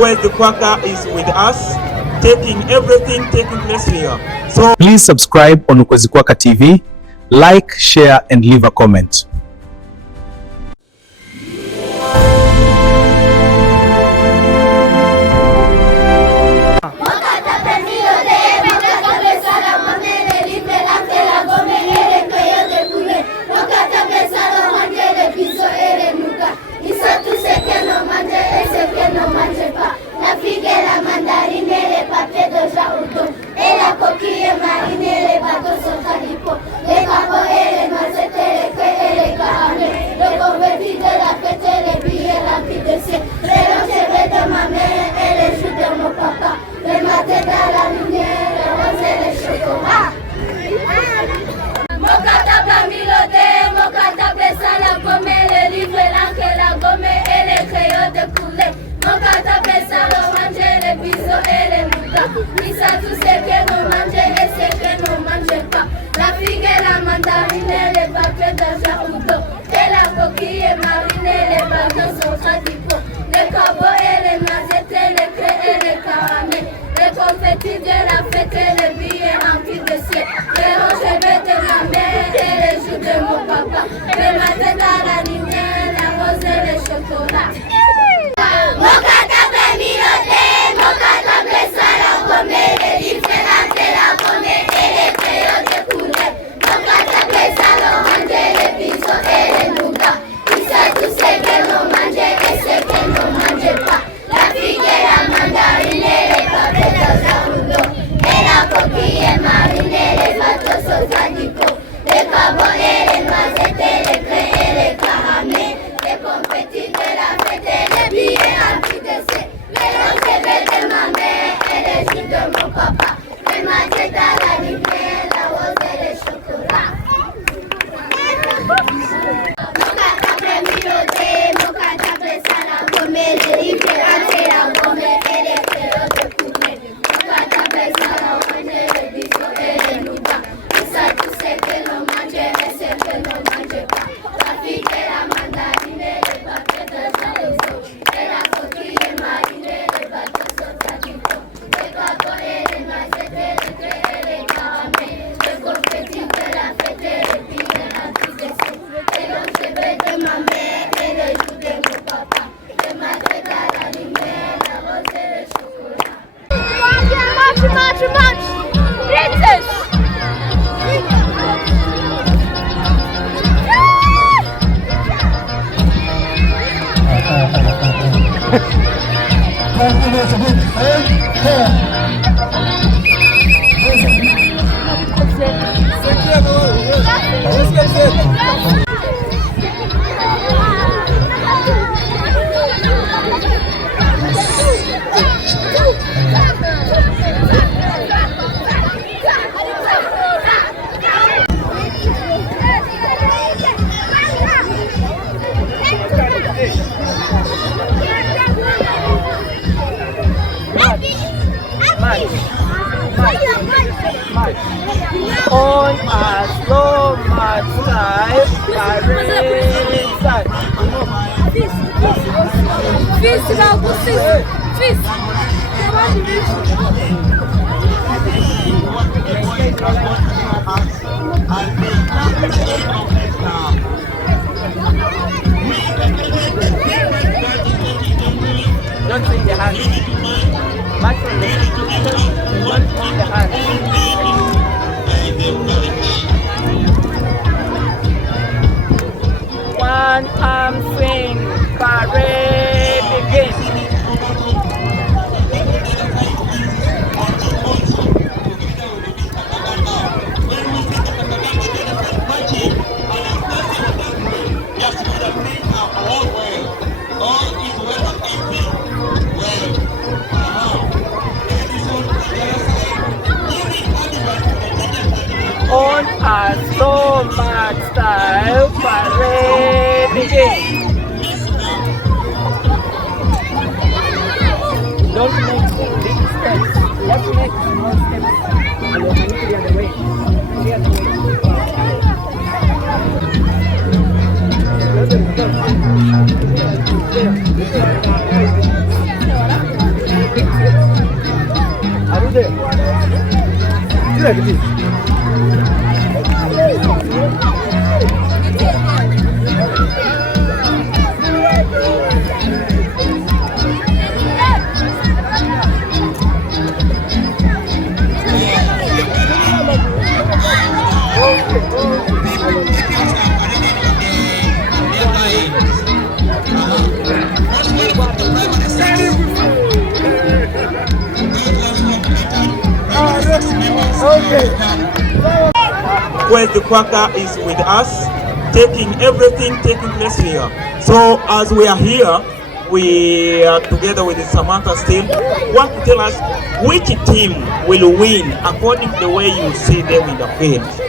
UKWEZIKWAKA is with us, taking everything taking place here. So please subscribe on UKWEZIKWAKA TV, like, share and leave a comment. On a slow march style, don't swing the hands. Back from the don't swing the hands. One arm swing, parade, begin. On a slow march style, parade, begin. Don't make big steps. Just make small steps. And you're going to be on the way. Be on the way. UKWEZIKWAKA is with us, taking place here. So as we are here, we are together with Samantha still. Want to tell us which team will win according to the way you see them in the field.